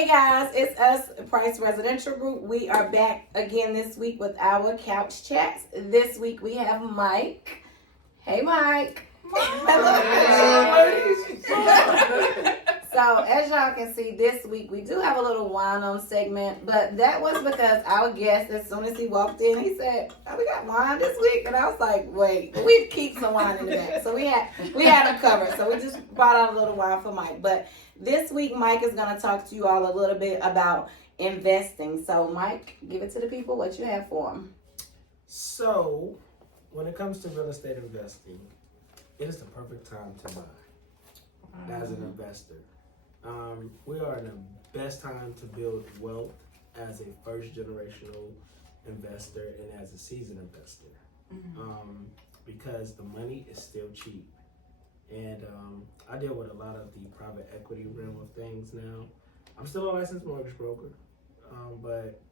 Hey guys, it's us, Price Residential Group. We are back again this week with our couch chats. This week we have Mike. Hey Mike. So as y'all can see, this week we do have a little wine on segment, but that was because our guest, as soon as he walked in, he said, "Oh, we got wine this week," and I was like, "Wait, we keep some wine in the back." So we had them covered. So we just brought out a little wine for Mike. But this week, Mike is going to talk to you all a little bit about investing. So Mike, give it to the people what you have for them. So when it comes to real estate investing, it is the perfect time to buy as an investor. We are in the best time to build wealth as a first generational investor and as a seasoned investor, because the money is still cheap. And I deal with a lot of the private equity realm of things now. I'm still a licensed mortgage broker, but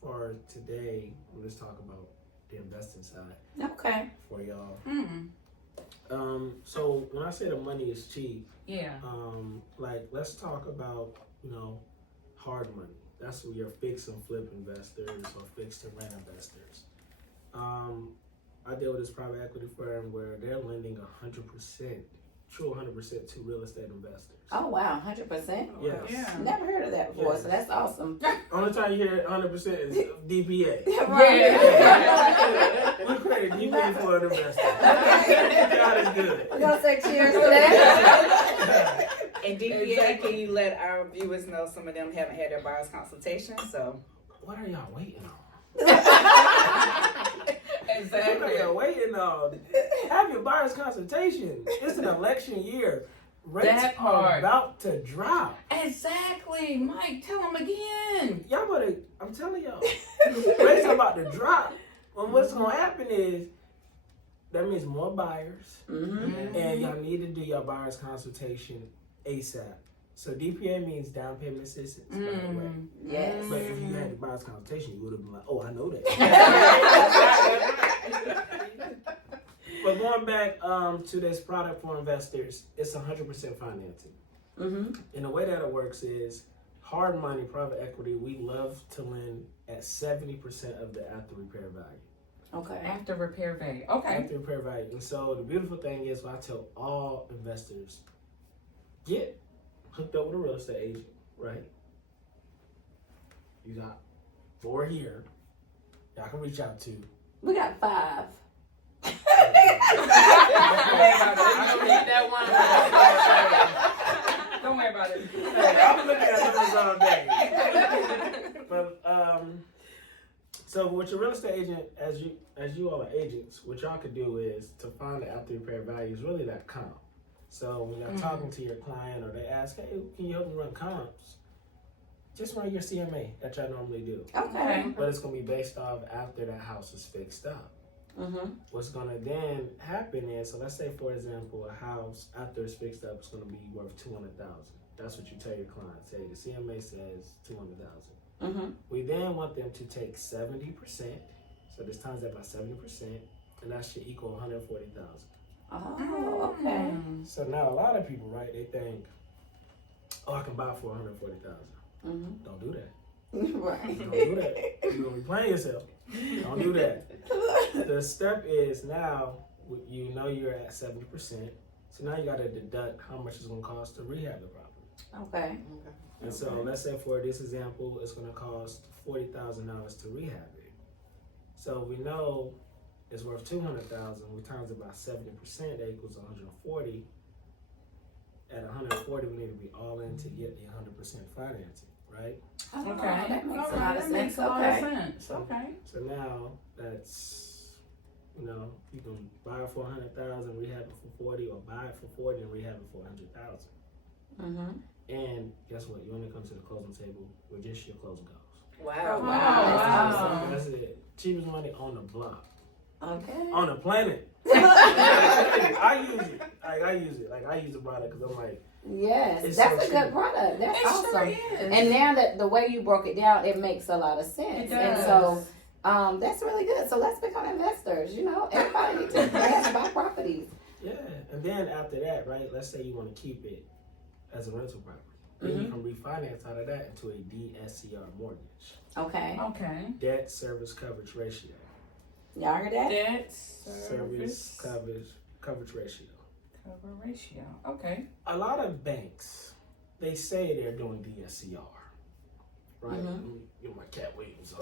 for today, we'll just talk about the investing side. Okay. For y'all. So when I say the money is cheap, like let's talk about, hard money. That's where your fix and flip investors or fix and rent investors. I deal with this private equity firm where they're lending 100%, true 100% to real estate investors. Oh wow, 100%. Yes. Yeah. Never heard of that before, so that's awesome. Only time you hear 100% is DPA. Right. We credit DPA for an investor. God is good. We're gonna say cheers to that. And DPA, can you let our viewers know some of them haven't had their buyer's consultation? So What are y'all waiting on? exactly. What are y'all waiting on? Have your buyer's consultation. It's an election year. Rates are about to drop. Exactly, Mike. Tell them again. Y'all better. I'm telling y'all, rates are about to drop. And what's gonna happen is that means more buyers, and y'all need to do your buyer's consultation ASAP. So DPA means down payment assistance, by the way. Yes. But if you had the buyer's consultation, you would have been like, "Oh, I know that." But going back to this product for investors, it's 100% financing. And the way that it works is hard money, private equity, we love to lend at 70% of the after repair value. Okay. After repair value. Okay. After repair value. And so the beautiful thing is, I tell all investors, get hooked up with a real estate agent, right? You got 4 here. Y'all can reach out to. We got 5. I don't need that one. Don't worry about it. Hey, I'm looking at numbers all day. But so with your real estate agent, as you all are agents, what y'all could do is to find the after repair value is really that comp. So when you're talking to your client or they ask, "Hey, can you help me run comps?" Just run your CMA that y'all normally do. Okay. But it's gonna be based off after that house is fixed up. What's gonna then happen is, so let's say for example, a house after it's fixed up is gonna be worth $200,000. That's what you tell your client. Say the CMA says $200,000. We then want them to take 70%. So this times that by 70%, and that should equal $140,000. Oh, okay. So now a lot of people, right? They think, "Oh, I can buy for $140,000." Don't do that. Right. Don't do that. You're gonna be playing yourself. Don't do that. The step is now you're at 70%. So now you gotta deduct how much it's gonna cost to rehab the property. Okay. And so let's say for this example, it's gonna cost $40,000 to rehab it. So we know it's worth $200,000. We times it by 70%, that equals 140. At 140, we need to be all in to get the 100% financing, right? Okay. Okay. That makes a lot of That sense. makes a lot of sense. Okay. So now that's, you can buy it for 100,000, rehab it for 40, or buy it for 40 and rehab it for 100,000. And guess what? You only come to the closing table with just your closing goals. Wow. That's it. Cheapest money on the block. Okay. On the planet. I use it. I use the product because I'm like, yes, that's a good product. That's awesome. Sure is. And now that the way you broke it down, it makes a lot of sense. It does. And so that's really good. So let's become investors. Everybody needs to buy properties. yeah. And then after that, right? Let's say you want to keep it as a rental property. Then you can refinance out of that into a DSCR mortgage. Okay. Debt service coverage ratio. Y'all heard that? Debt Service coverage ratio. Cover ratio. Okay. A lot of banks, they say they're doing DSCR. Right? Get my Cat Williams on.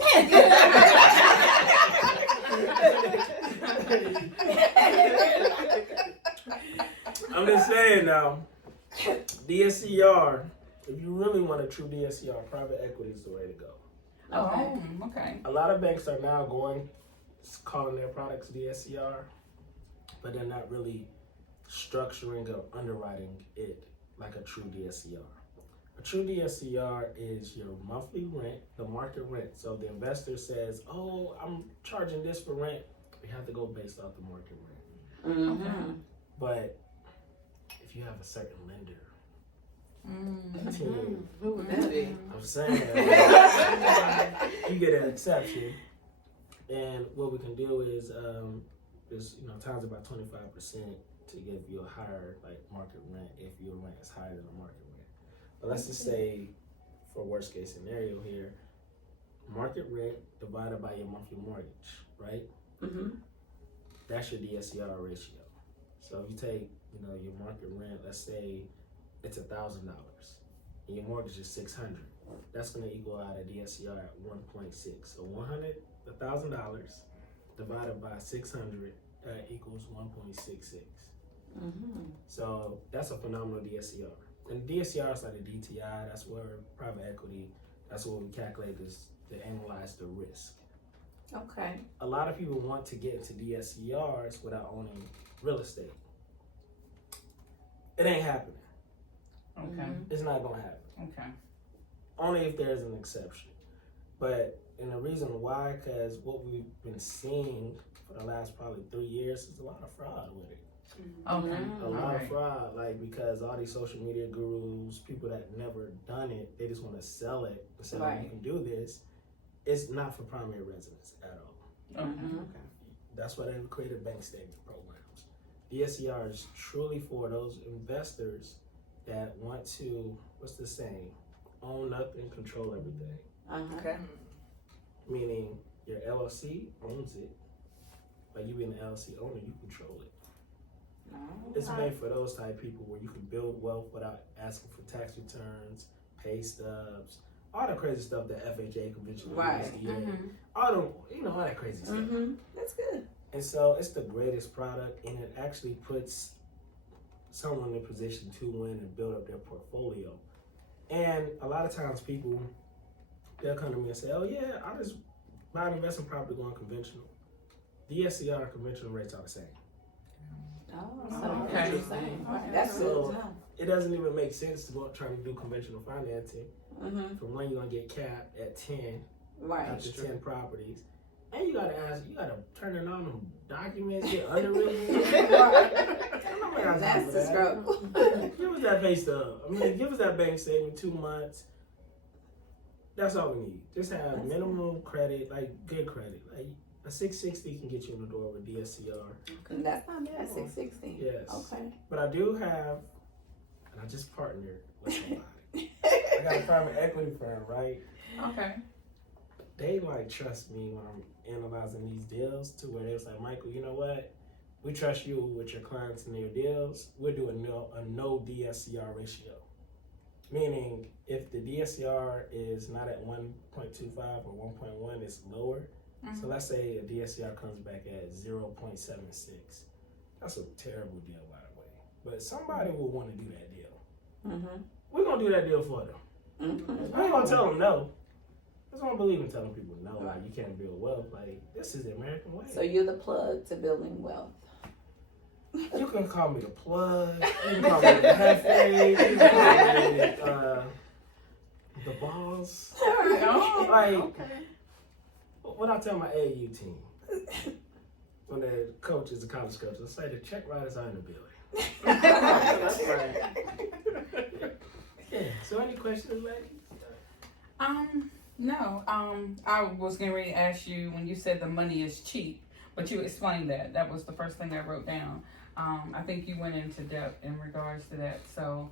I'm just saying now, DSCR, if you really want a true DSCR, private equity is the way to go. Okay. A lot of banks are now calling their products DSCR, but they're not really structuring or underwriting it like a true DSCR. A true DSCR is your monthly rent, the market rent. So the investor says, oh, I'm charging this for rent. We have to go based off the market rent. But if you have a certain lender, Who would that be? I'm saying, you get an exception. And what we can do is times about 25% to give you a higher market rent if your rent is higher than the market rent. But let's just say, for worst case scenario here, market rent divided by your monthly mortgage, right? That's your DSCR ratio. So if you take your market rent, let's say it's $1,000, and your mortgage is $600. That's going to equal out a DSCR at 1.6. So $1,000 divided by 600 equals 1.66. So that's a phenomenal DSCR. And DSCR is like a DTI. That's where private equity. That's what we calculate to analyze the risk. Okay. A lot of people want to get into DSCRs without owning real estate. It ain't happening. Okay. It's not gonna happen. Okay. Only if there's an exception. But and the reason why, because what we've been seeing for the last probably 3 years is a lot of fraud with it. Okay. A lot of fraud, because all these social media gurus, people that never done it, they just want to sell it and say, you can do this. It's not for primary residents at all. Okay. That's why they created bank statement programs. DSCR is truly for those investors that want to, what's the saying? Own nothing, control everything. Okay. Meaning your LLC owns it, but you being an LLC owner, you control it. It's made for those type of people where you can build wealth without asking for tax returns, pay stubs, all the crazy stuff that FHA conventional all that crazy stuff. That's good. And so it's the greatest product, and it actually puts someone in a position to win and build up their portfolio. And a lot of times people, they'll come to me and say, oh yeah, I just buy an investment property going conventional. DSCR and conventional rates are the same. That's so it doesn't even make sense to go trying to do conventional financing. From when you're gonna get capped at 10 after 10 properties. And you gotta turn in all them documents, get underwritten. That's the struggle. Give us that pay stub. Give us that bank statement 2 months. That's all we need. Just have minimum credit, good credit. A 660 can get you in the door with DSCR. That's not bad, 660. Yes. Okay. But I do have, and I just partnered with somebody. I got a private equity firm, right? Okay. They trust me when I'm analyzing these deals to where they was like, Michael, you know what? We trust you with your clients and their deals. We're doing a no DSCR ratio. Meaning if the DSCR is not at 1.25 or 1.1, it's lower. So let's say a DSCR comes back at 0.76. That's a terrible deal, by the way. But somebody will want to do that deal. We're going to do that deal for them. I ain't going to tell them no. I just don't believe in telling people no, you can't build wealth. This is the American way. So you're the plug to building wealth. You can call me the plug. You can call me the Hefe. You can call me the boss. What I tell my AAU team when the coaches, the college coaches, I say the check writers are in the building. That's right. Yeah. So any questions, lady? No. I was getting ready to ask you when you said the money is cheap, but you explained that. That was the first thing I wrote down. I think you went into depth in regards to that. So,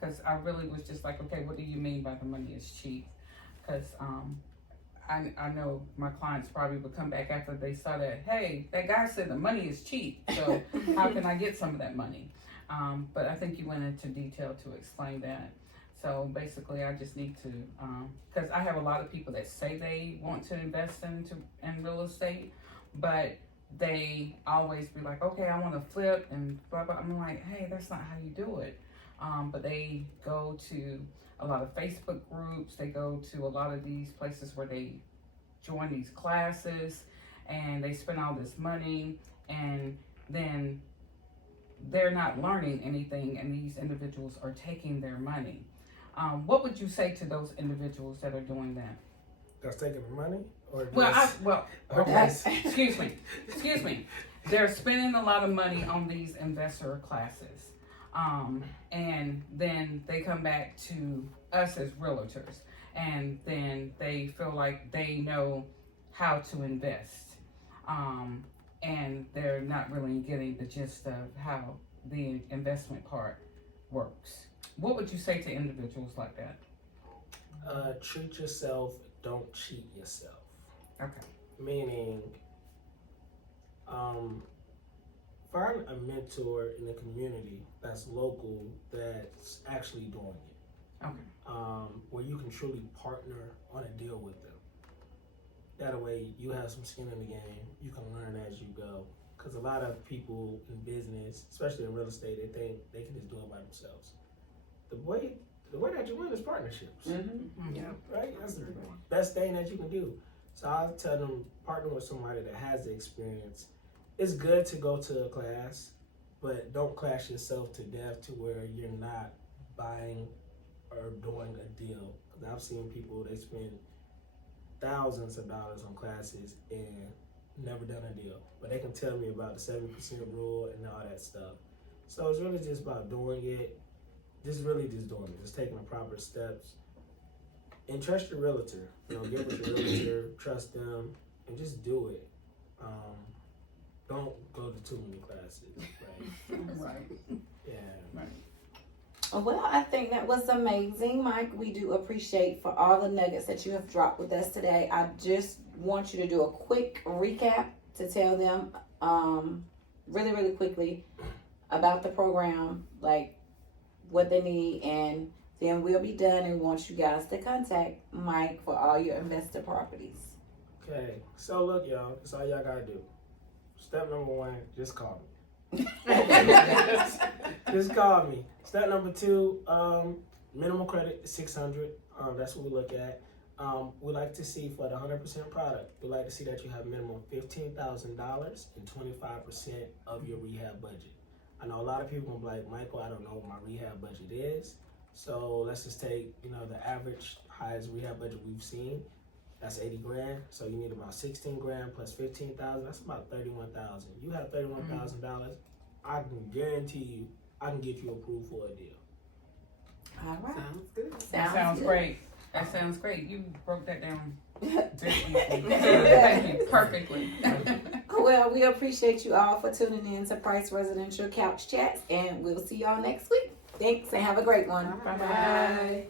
Because I really was just like, okay, what do you mean by the money is cheap? Because I know my clients probably would come back after they saw that, hey, that guy said the money is cheap, so how can I get some of that money? But I think you went into detail to explain that. So basically, I just need to, because I have a lot of people that say they want to invest in real estate, but they always be like, okay, I want to flip and blah, blah. I'm like, hey, that's not how you do it. But they go to a lot of Facebook groups. They go to a lot of these places where they join these classes and they spend all this money, and then they're not learning anything, and these individuals are taking their money. What would you say to those individuals that are doing that? That's taking the money? Or Okay. Excuse me. They're spending a lot of money on these investor classes. And then they come back to us as realtors, and then they feel like they know how to invest. And they're not really getting the gist of how the investment part works. What would you say to individuals like that? Treat yourself, don't cheat yourself. Okay. Meaning, find a mentor in the community that's local, that's actually doing it. Okay. Where you can truly partner on a deal with them. That way you have some skin in the game, you can learn as you go. Because a lot of people in business, especially in real estate, they think they can just do it by themselves. The way that you win is partnerships. Mm-hmm. Yeah. Right? That's the best thing that you can do. So I'll tell them, partner with somebody that has the experience. It's good to go to a class, but don't clash yourself to death to where you're not buying or doing a deal. Because I've seen people, they spend thousands of dollars on classes and never done a deal. But they can tell me about the 70% rule and all that stuff. So it's really just about doing it. Just doing it. Just taking the proper steps. And trust your realtor. Get with your realtor, trust them, and just do it. Don't go to too many classes. Right. Yeah. Right. Well, I think that was amazing, Mike. We do appreciate for all the nuggets that you have dropped with us today. I just want you to do a quick recap to tell them really, really quickly about the program, like what they need, and then we'll be done and want you guys to contact Mike for all your investor properties. Okay. So look, y'all, that's all y'all gotta do. Step number 1, just call me. Just call me. Step number 2, minimum credit is 600. That's what we look at. We like to see for the 100% product, we like to see that you have minimum $15,000 and 25% of your rehab budget. I know a lot of people will be like, Michael, I don't know what my rehab budget is. So let's just take, the average highest rehab budget we've seen. That's 80 grand. So you need about 16 grand plus 15,000. That's about 31,000. You have $31,000. I can guarantee you, I can get you approved for a deal. All right. Sounds good. That sounds good. great. That sounds great. You broke that down very easily. Thank you. Perfectly. Well, we appreciate you all for tuning in to Price Residential Couch Chats, and we'll see y'all next week. Thanks, and have a great one. Bye-bye.